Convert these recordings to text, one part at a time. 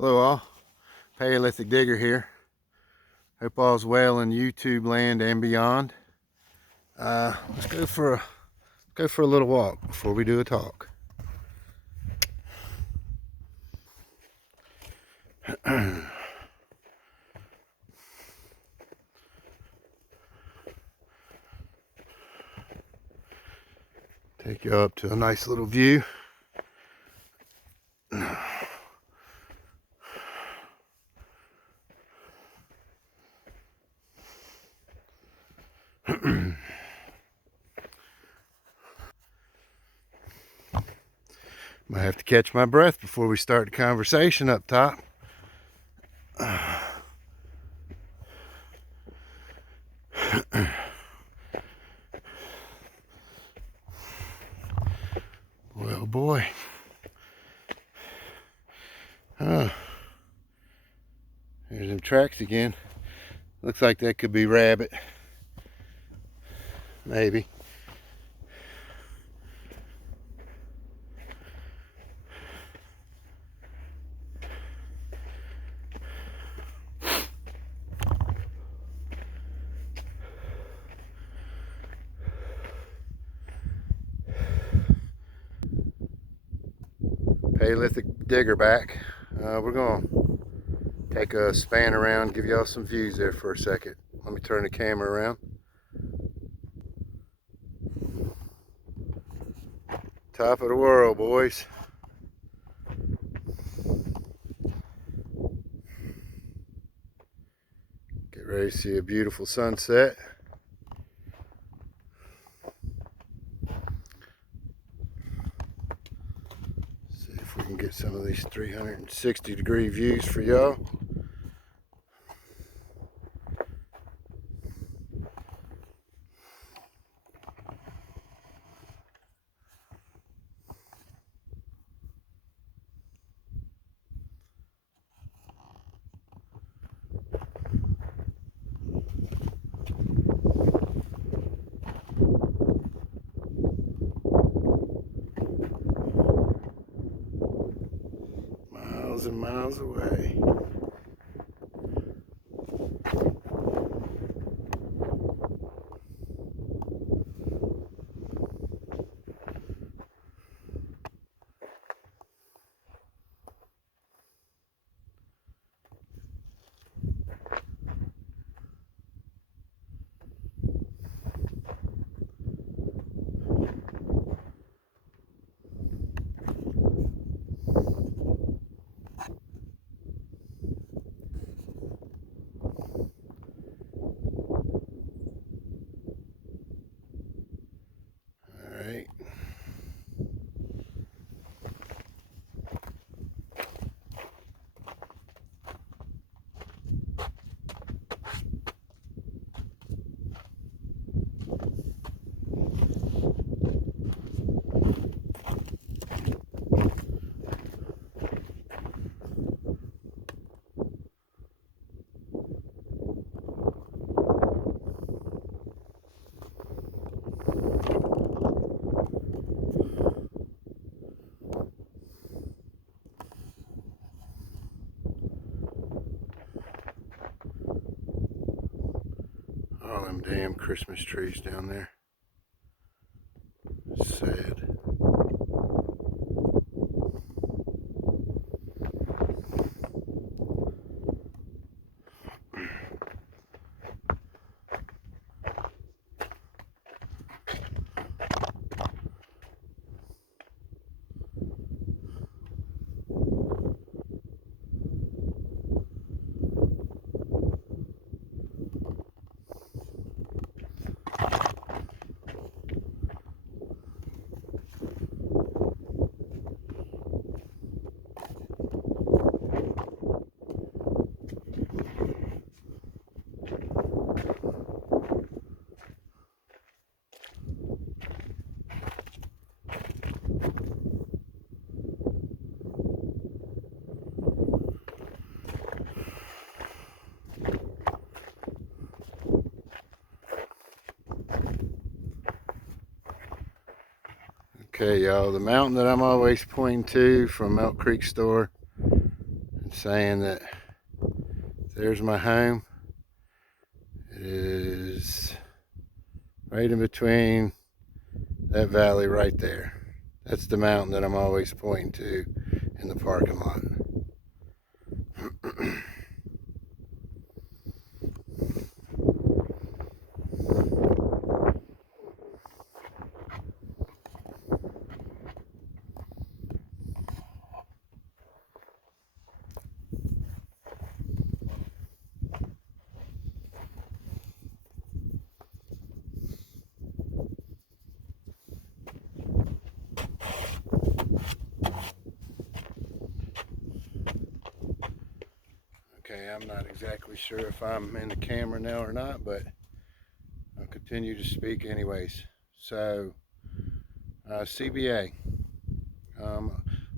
Hello all, Paleolithic Digger here. Hope all's well in YouTube land and beyond. Let's go for a little walk before we do a talk. Take you up to a nice little view. Might have to catch my breath before we start the conversation up top. Well, boy. There's them tracks again. Looks like that could be rabbit. Maybe. Paleolithic Digger back. We're going to take a span around, give y'all some views there for a second. Let me turn the camera around. Top of the world, boys. Get ready to see a beautiful sunset. See if we can get some of these 360-degree views for y'all. Miles and miles away. Alright. All them damn Christmas trees down there. Sad. Okay, y'all, the mountain that I'm always pointing to from Elk Creek Store, and saying that there's my home. It is right in between that valley right there. That's the mountain that I'm always pointing to in the parking lot. Okay, I'm not exactly sure if I'm in the camera now or not, but I'll continue to speak anyways. So, CBA, a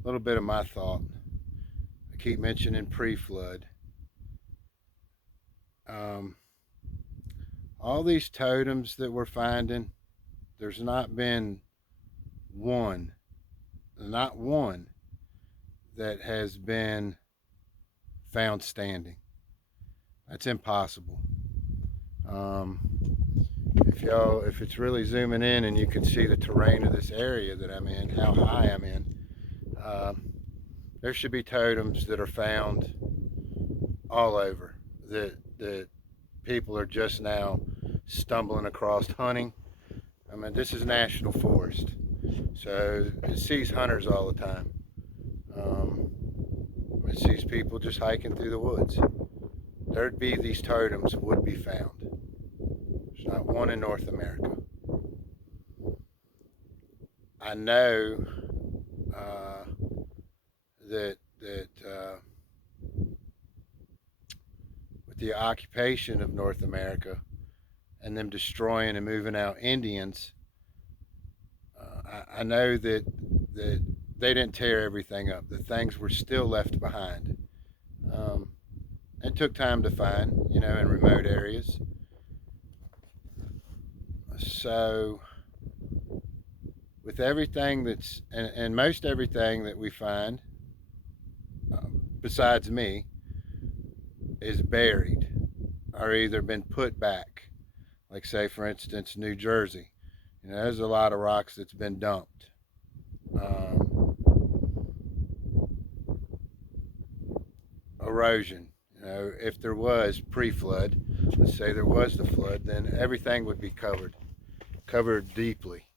little bit of my thought. I keep mentioning pre-flood. All these totems that we're finding, there's not been one, not one, that has been found standing. That's impossible. If it's really zooming in and you can see the terrain of this area that I'm in, how high I'm in, there should be totems that are found all over that people are just now stumbling across hunting. I mean, this is national forest, so it sees hunters all the time. It sees people just hiking through the woods. There'd be these totems would be found. There's not one in North America. I know that with the occupation of North America and them destroying and moving out Indians, I know that they didn't tear everything up. The things were still left behind. It took time to find, in remote areas. So, with everything and most everything that we find, besides me, is buried or either been put back. Like, say, for instance, New Jersey. There's a lot of rocks that's been dumped. Erosion. If there was pre-flood, let's say there was the flood, then everything would be covered deeply.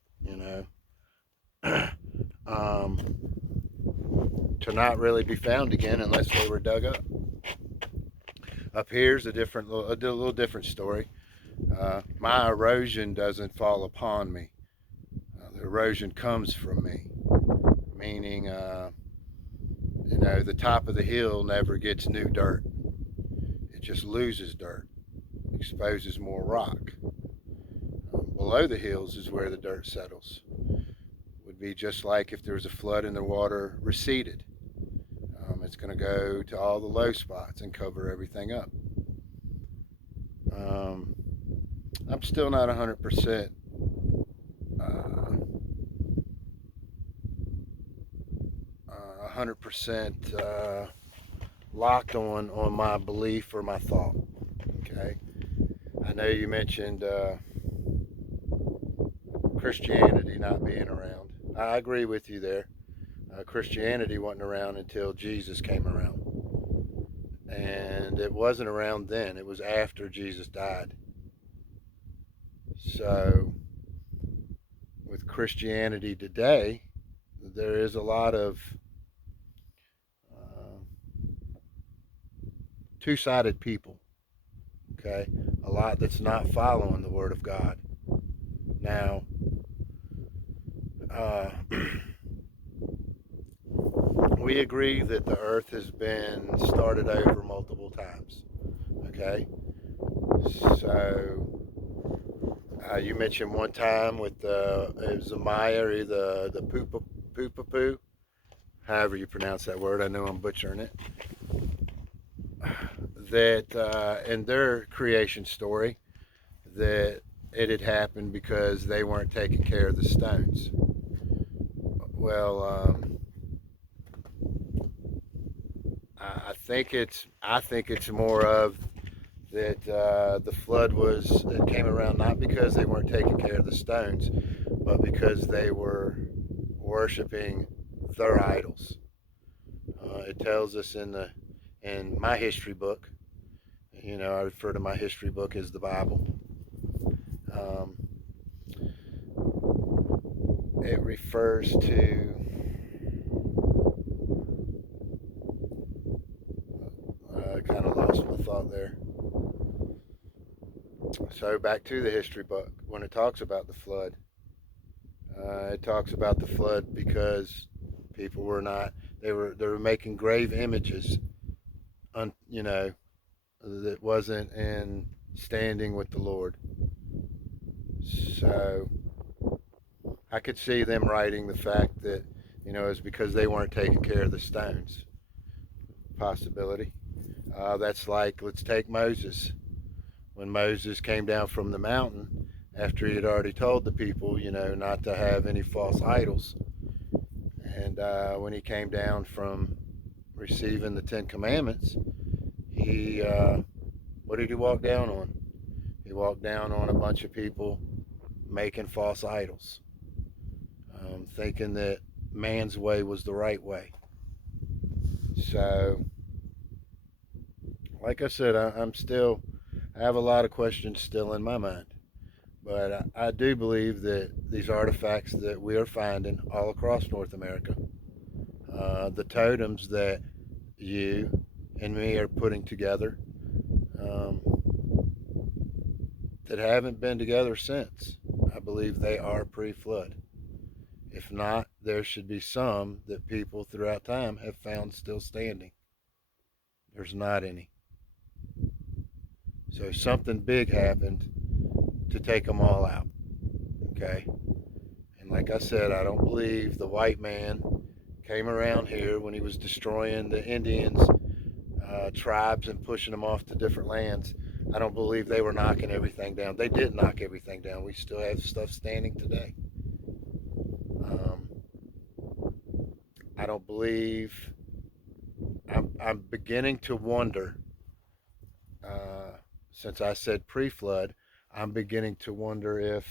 To not really be found again unless they were dug up. Up here's a little different story. My erosion doesn't fall upon me. The erosion comes from me, meaning the top of the hill never gets new dirt. It just loses dirt, exposes more rock. Below the hills is where the dirt settles. Would be just like if there was a flood and the water receded. It's going to go to all the low spots and cover everything up. I'm still not 100% 100% locked on my belief or my thought. Okay, I know you mentioned Christianity not being around. I agree with you there. Christianity wasn't around until Jesus came around, and it wasn't around then. It was after Jesus died. So with Christianity today, there is a lot of two-sided people. Okay, a lot that's not following the Word of God. Now, we agree that the earth has been started over multiple times. Okay, so you mentioned one time with it was the Maya or the Poo, however you pronounce that word. I know I'm butchering it. That in their creation story, that it had happened because they weren't taking care of the stones. Well, I I think it's more of that the flood it came around not because they weren't taking care of the stones, but because they were worshiping their idols. It tells us in my history book. You know, I refer to my history book as the Bible. Um, it refers to I kind of lost my thought there. So back to the history book when it talks about the flood. It talks about the flood because people were not they were making grave images, you know, that wasn't in standing with the Lord. So I could see them writing the fact that it's because they weren't taking care of the stones. Possibility. That's like, let's take Moses. When Moses came down from the mountain after he had already told the people, not to have any false idols. And when he came down from receiving the Ten Commandments, he what did he walk down on? He walked down on a bunch of people making false idols, thinking that man's way was the right way. So, like I said, I have a lot of questions still in my mind. But I do believe that these artifacts that we are finding all across North America, the totems that you and me are putting together, um, that haven't been together since, I believe they are pre-flood. If not, there should be some that people throughout time have found still standing. There's not any. So something big happened to take them all out. Okay? And like I said, I don't believe the white man came around here when he was destroying the Indians, tribes, and pushing them off to different lands. I don't believe they were knocking everything down. They did knock everything down. We still have stuff standing today. Um, I don't believe. I'm beginning to wonder. Uh, since I said pre-flood, I'm beginning to wonder if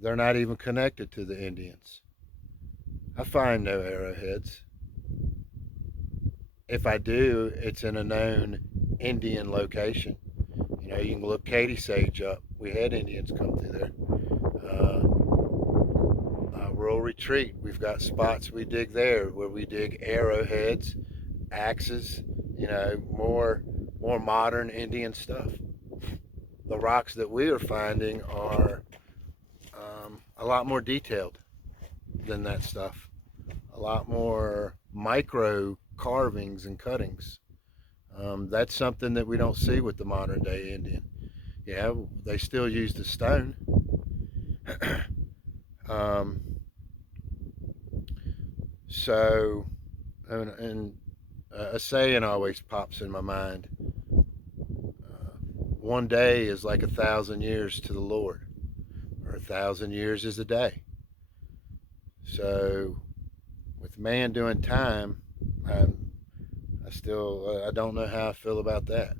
they're not even connected to the Indians. I find no arrowheads. If I do, it's in a known Indian location. You can look Katy Sage up. We had Indians come through there. Uh, Rural Retreat, we've got spots we dig there where we dig arrowheads, axes, more modern Indian stuff. The rocks that we are finding are a lot more detailed than that stuff. A lot more micro carvings and cuttings. That's something that we don't see with the modern day Indian. Yeah, they still use the stone. um, so, and a saying always pops in my mind. One day is like 1,000 years to the Lord, or 1,000 years is a day. So, with man doing time, I, I don't know how I feel about that.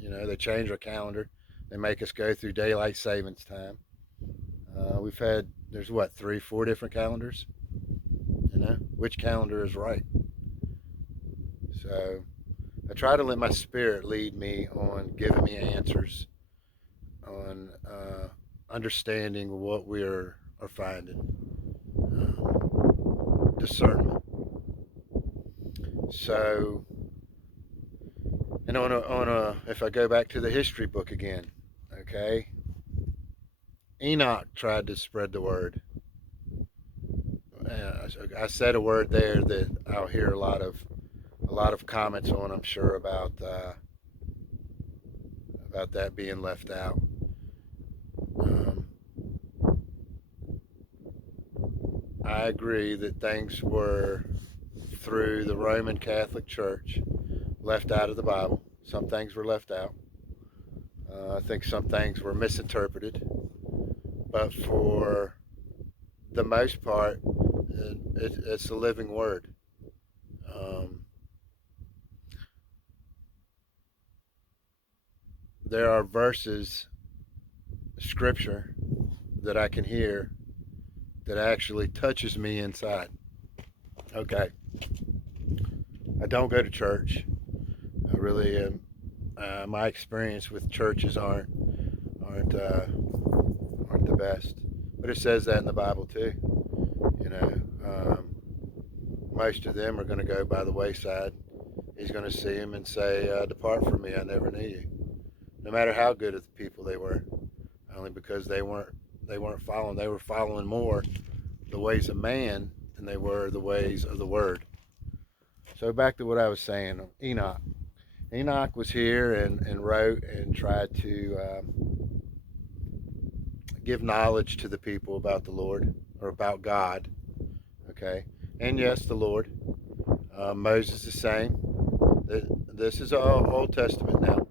They change our calendar. They make us go through daylight savings time. There's what, 3, 4 different calendars? Which calendar is right? So I try to let my spirit lead me on giving me answers, on understanding what we are finding, discernment. So, and if I go back to the history book again, okay, Enoch tried to spread the word. I said a word there that I'll hear a lot of comments on. I'm sure about that being left out. Um, I agree that things were through the Roman Catholic Church left out of the Bible. Some things were left out. I think some things were misinterpreted, but for the most part, it's a living word. Um, there are verses, scripture, that I can hear that actually touches me inside. Okay, I don't go to church. I really am. My experience with churches aren't aren't the best, but it says that in the Bible too. You know, most of them are going to go by the wayside. He's going to see them and say, "Depart from me, I never knew you." No matter how good of the people they were, only because they weren't following. They were following more the ways of man than they were the ways of the Word. So back to what I was saying, Enoch. Enoch was here and wrote and tried to give knowledge to the people about the Lord or about God. Okay, and yes, the Lord. Moses the same. This is all Old Testament now.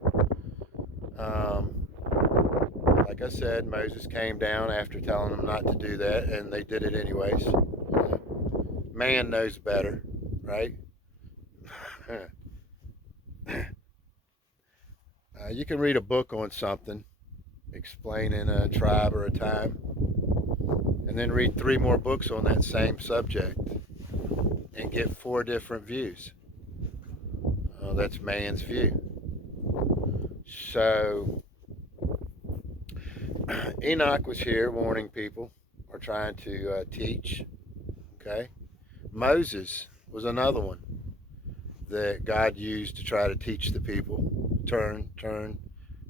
Like I said, Moses came down after telling them not to do that, and they did it anyways. Man knows better, right? You can read a book on something, explaining a tribe or a time, and then read 3 more books on that same subject and get 4 different views. That's man's view. So Enoch was here warning people or trying to teach. Okay, Moses was another one that God used to try to teach the people turn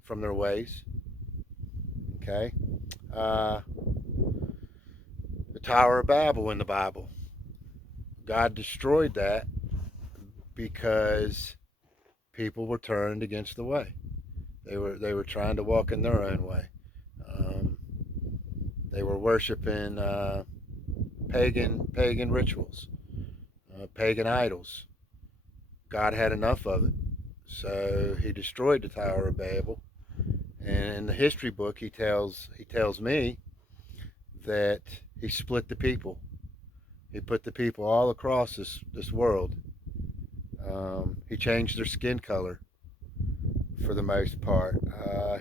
from their ways. Okay, uh, the Tower of Babel in the Bible, God destroyed that because people were turned against the way. They were trying to walk in their own way. Um, they were worshiping pagan rituals, pagan idols. God had enough of it, so He destroyed the Tower of Babel. And in the history book, he tells me that He split the people. He put the people all across this world. He changed their skin color for the most part.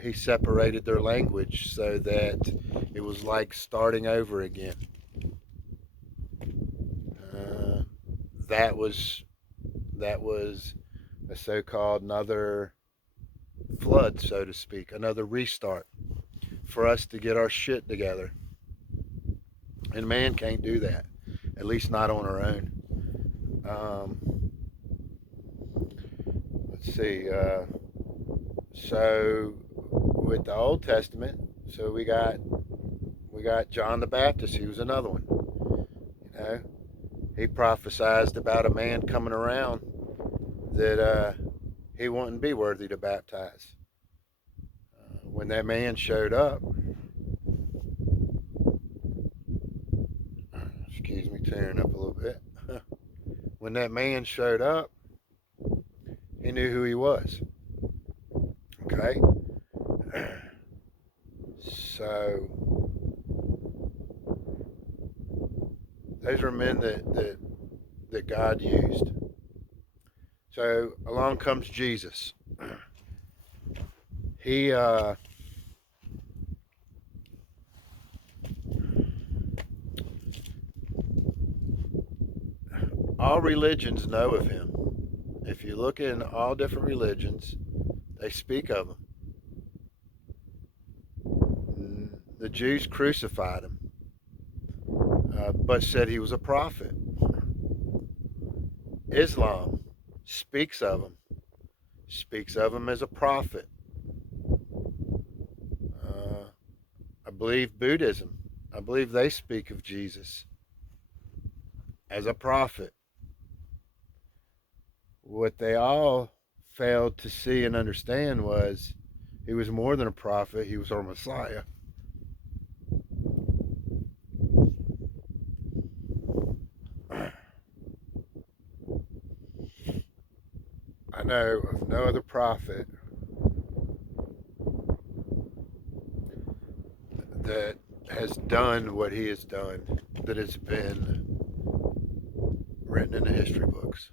He separated their language so that it was like starting over again. Uh, that was that was a so-called another flood, so to speak, another restart for us to get our shit together. And man can't do that, at least not on our own. Um, let's see. So with the Old Testament, so we got John the Baptist. He was another one. You know, he prophesied about a man coming around that he wouldn't be worthy to baptize. When that man showed up, excuse me, tearing up a little bit. When that man showed up, he knew who he was. Okay, so those are men that God used. So along comes Jesus. He all religions know of him. If you look in all different religions, they speak of him. The Jews crucified him, but said he was a prophet. Islam speaks of him as a prophet. Uh, I believe Buddhism, I believe they speak of Jesus as a prophet. What they all failed to see and understand was he was more than a prophet, he was our Messiah. I know of no other prophet that has done what he has done that has been written in the history books.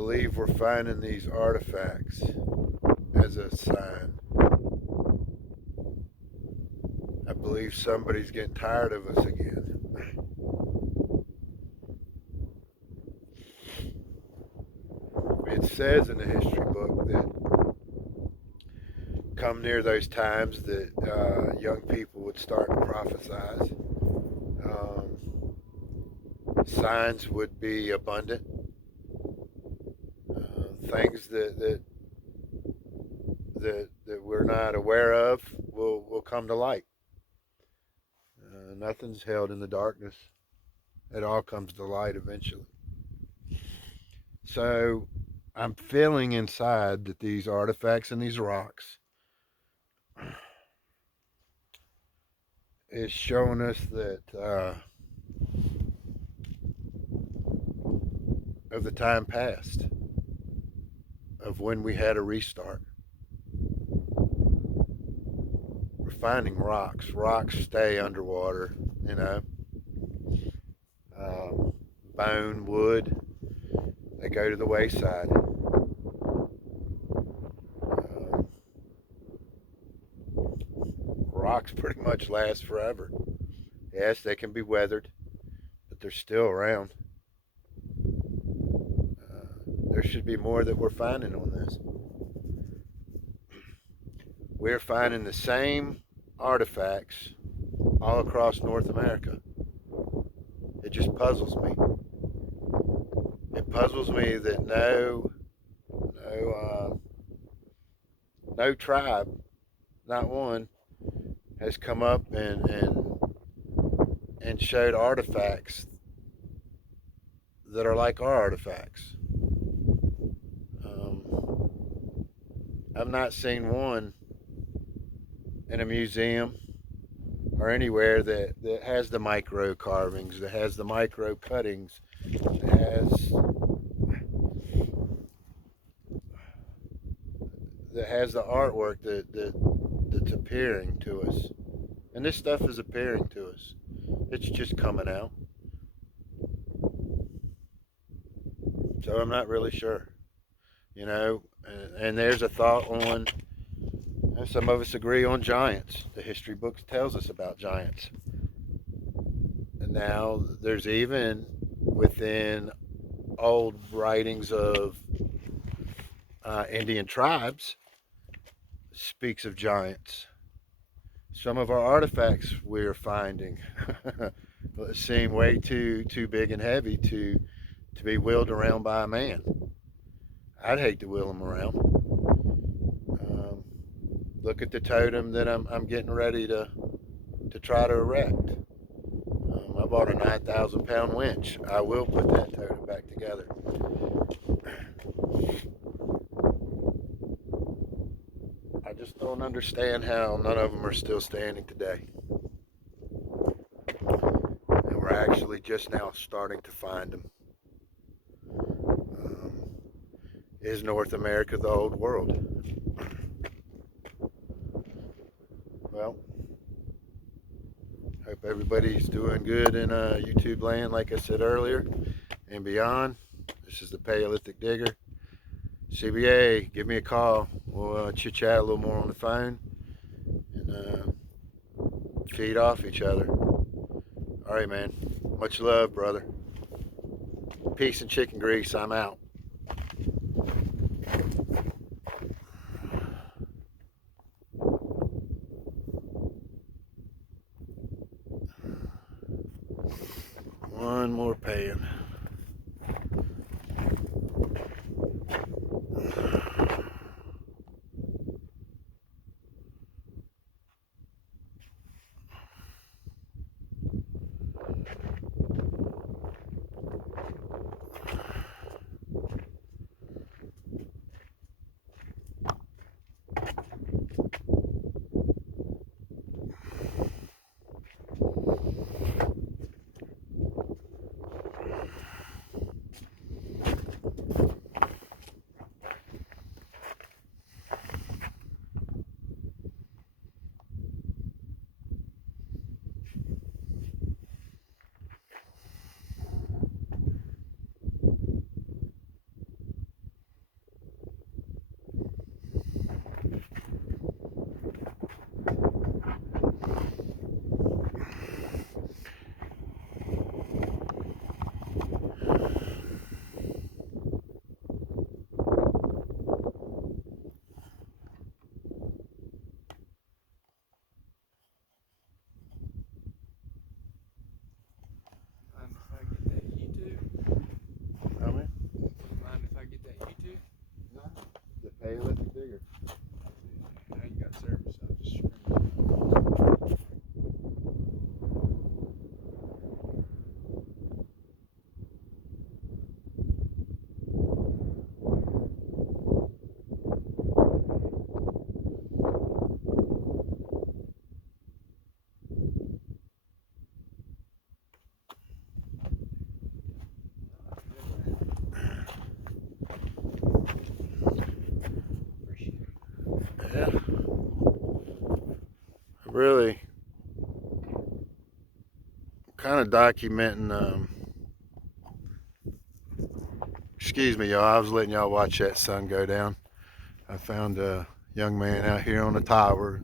believe we're finding these artifacts as a sign. I believe somebody's getting tired of us again. It says in the history book that come near those times that young people would start to prophesize. Um, Signs would be abundant. Things that we're not aware of will come to light. Nothing's held in the darkness. It all comes to light eventually. So I'm feeling inside that these artifacts and these rocks is showing us that of the time past, of when we had a restart. We're finding rocks. Rocks stay underwater, you know. Um, Bone, wood, they go to the wayside. Rocks pretty much last forever. Yes, they can be weathered, but they're still around. There should be more that we're finding on this. We're finding the same artifacts all across North America. It just puzzles me. It puzzles me that no tribe, not one, has come up and showed artifacts that are like our artifacts. I've not seen one in a museum or anywhere that has the micro carvings, that has the micro cuttings, that has the artwork that's appearing to us. And this stuff is appearing to us. It's just coming out. So I'm not really sure. You know, and there's a thought on, some of us agree on giants. The history books tells us about giants. And now there's even within old writings of Indian tribes speaks of giants. Some of our artifacts we're finding seem way too big and heavy to be wheeled around by a man. I'd hate to wheel them around. Look at the totem that I'm getting ready to try to erect. I bought a 9,000 pound winch. I will put that totem back together. I just don't understand how none of them are still standing today. And we're actually just now starting to find them. Is North America the old world? Well, hope everybody's doing good in YouTube land, like I said earlier, and beyond. This is the Paleolithic Digger. CBA, give me a call. We'll chit-chat a little more on the phone and feed off each other. All right, man. Much love, brother. Peace and chicken grease. I'm out. One more pan. Hey, it looks bigger. I ain't got service. I'm just screaming. Yeah. Really kind of documenting, excuse me, y'all. I was letting y'all watch that sun go down. I found a young man out here on the tower.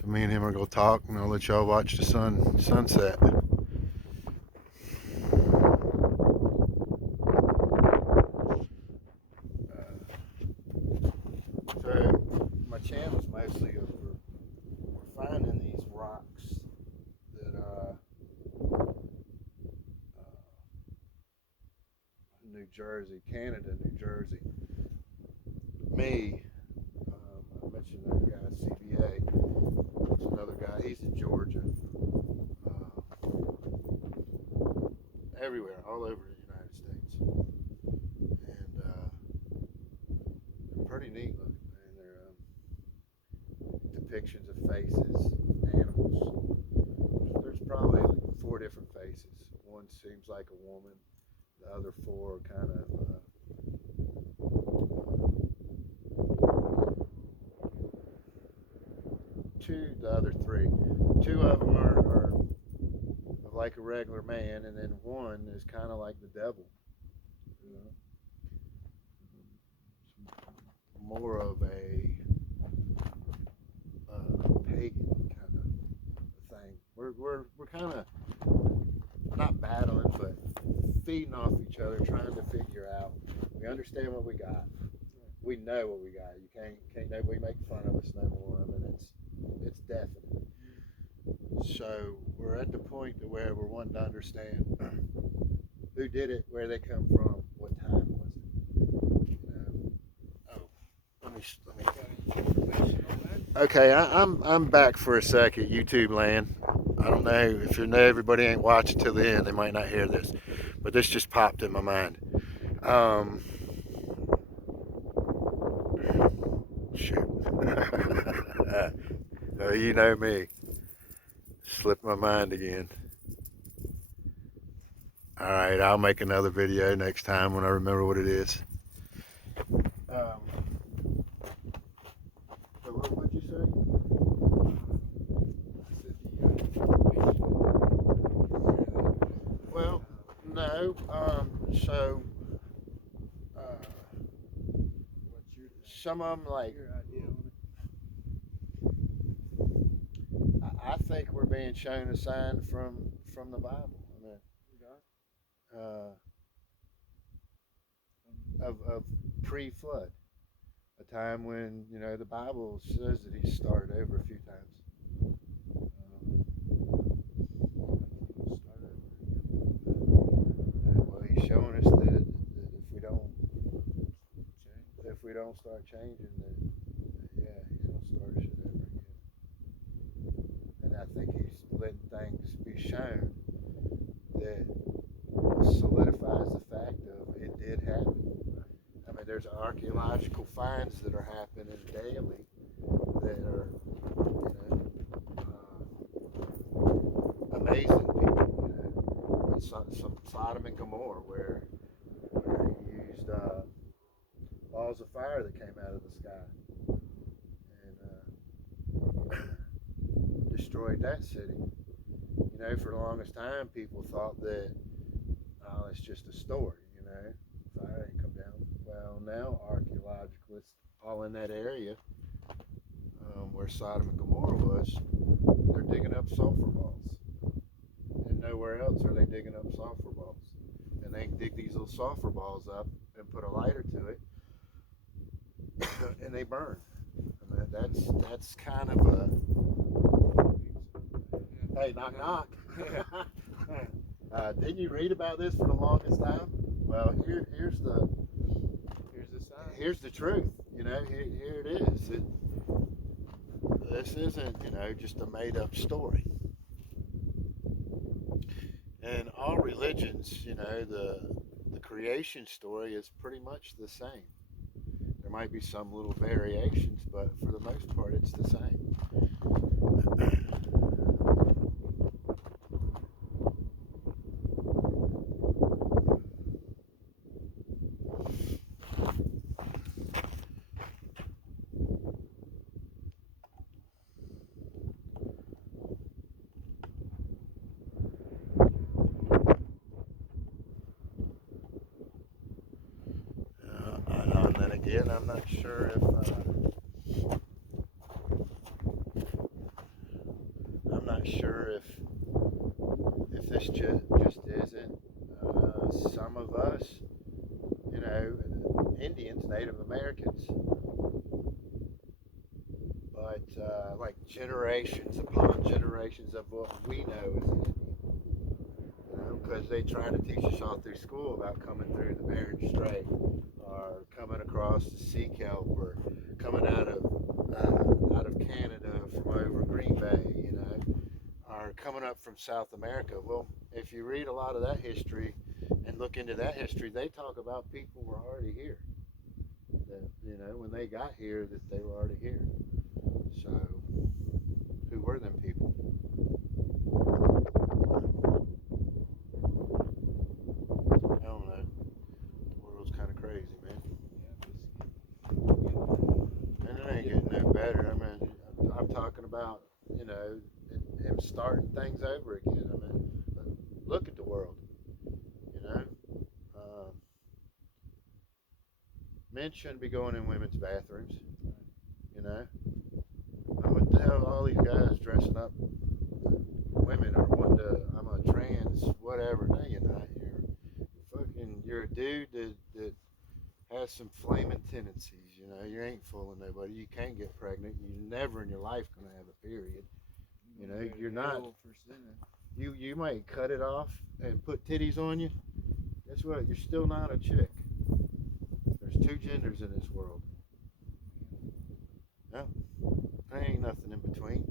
So me and him are going to talk, and I'll let y'all watch the sunset. So my channel's mostly we're finding these rocks that New Jersey, Canada, New Jersey. Me, I mentioned that guy CBA. There's another guy. He's in Georgia. Everywhere, all over the United States, and they're pretty neat looking. Man, they're depictions of faces, animals. There's probably 4 different faces. One seems like a woman. The other 4 are kind of the other 3. 2 of them are like a regular man, and then one is kind of like the devil. You know, more of a pagan kind of thing. We're kind of not battling, but feeding off each other, trying to figure out. We understand what we got. We know what we got. You can't nobody make fun of us no more. I mean, it's definite. So we're at the point to where we're wanting to understand who did it, where they come from, what time was it. Oh, let me. Okay, I'm back for a second, YouTube land. I don't know if everybody ain't watching till the end, they might not hear this, but this just popped in my mind. Shoot. You know me. Slipped my mind again. Alright, I'll make another video next time when I remember what it is. So what would you say? Well, no. So some of them, like, I think we're being shown a sign from the Bible. I mean, of pre-flood, a time when the Bible says that He started over a few times. Well, He's showing us that if we don't start changing, that He's gonna start shit over again. And I think He's letting things be shown that solidifies the fact of it did happen. I mean, there's archaeological finds that are happening daily that are, amazing people. Some Sodom and Gomorrah, where He used balls of fire that came out of the sky and destroyed that city. For the longest time, people thought that it's just a story. Fire ain't come down. Well, now archaeologists all in that area where Sodom and Gomorrah was, they're digging up sulfur balls. And nowhere else are they digging up sulfur balls. And they can dig these little sulfur balls up and put a lighter to it, and they burn. I mean, that's kind of a hey, knock knock. Didn't you read about this for the longest time? Well, here's the here's the truth. Here it is. This isn't, just a made up story. And all religions, the creation story is pretty much the same. There might be some little variations, but for the most part, it's the same. And then again, I'm not sure if this just isn't some of us, Indians, Native Americans, but like generations upon generations of what we know as Indian. Because they try to teach us all through school about coming through the Bering Strait, or coming across the sea kelp, or coming out of Canada from over Green Bay, or coming up from South America. Well, if you read a lot of that history and look into that history, they talk about people were already here. That when they got here, that they were already here. So, who were them people? I don't know. The world's kind of crazy, man. And it ain't getting no better. I mean, I'm talking about, him starting things over again. I mean, look at the world. Um, Men shouldn't be going in women's bathrooms. What the hell, all these guys dressing up women or wanting to, I'm a trans, whatever. No, you're not. You're a dude that has some flaming tendencies. You ain't fooling nobody. You can't get pregnant. You're never in your life gonna have a period. You're not. You might cut it off and put titties on you. Guess what? You're still not a chick. There's two genders in this world. No, there ain't nothing in between.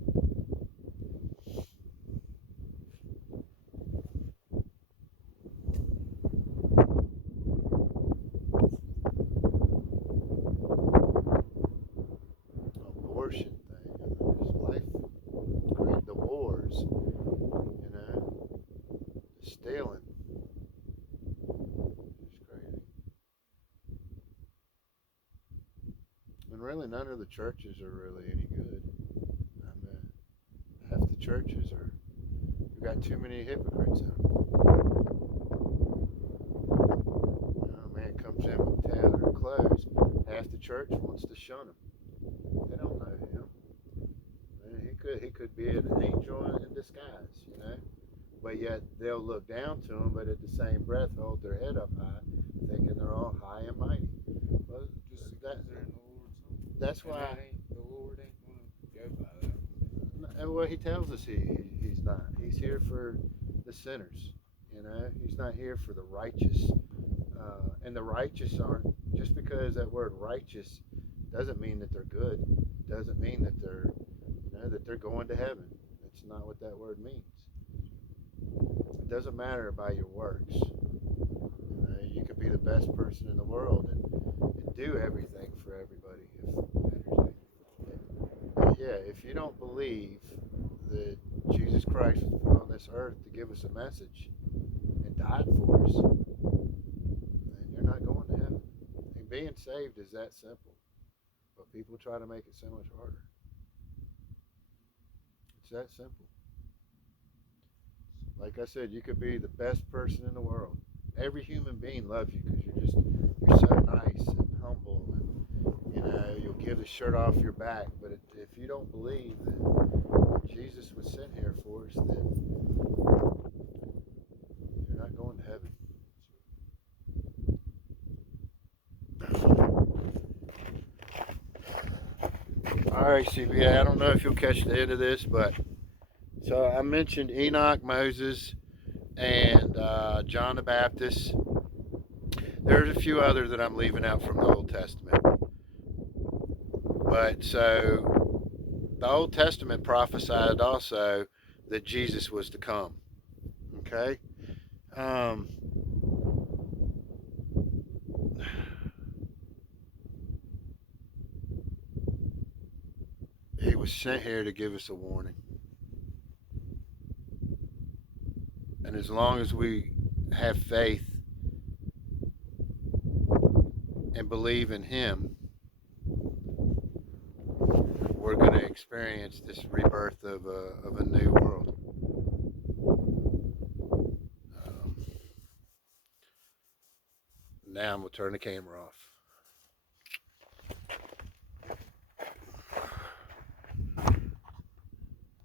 Abortion thing, just life, the wars, the stealing, it's crazy. And really, none of the churches are really any good. I mean, half the churches are. We've got too many hypocrites in them. A man comes in with tattered clothes. Half the church wants to shun him. They don't know him. He could be an angel in disguise, But yet they'll look down to him, but at the same breath hold their head up high, thinking they're all high and mighty. Well, just because they're in the Lord. That's why the Lord ain't gonna go by that. And what he tells us, he's not. He's here for the sinners. He's not here for the righteous. And the righteous aren't, just because that word righteous doesn't mean that they're good. Doesn't mean that they're going to heaven. That's not what that word means. It doesn't matter by your works. You could be the best person in the world and do everything for everybody. If you don't believe that Jesus Christ was put on this earth to give us a message and died for us, then you're not going to heaven. And being saved is that simple. But people try to make it so much harder. It's that simple. Like I said, you could be the best person in the world. Every human being loves you because you're so nice and humble, and you'll give the shirt off your back. But if you don't believe that Jesus was sent here for us, then you're not going to heaven. All right, CBA, I don't know if you'll catch the end of this, but so I mentioned Enoch, Moses, and John the Baptist. There's a few other that I'm leaving out from the Old Testament. But so the Old Testament prophesied also that Jesus was to come. Okay? Um, he was sent here to give us a warning. And as long as we have faith and believe in him, we're going to experience this rebirth of a new world. Um, now I'm going to turn the camera off.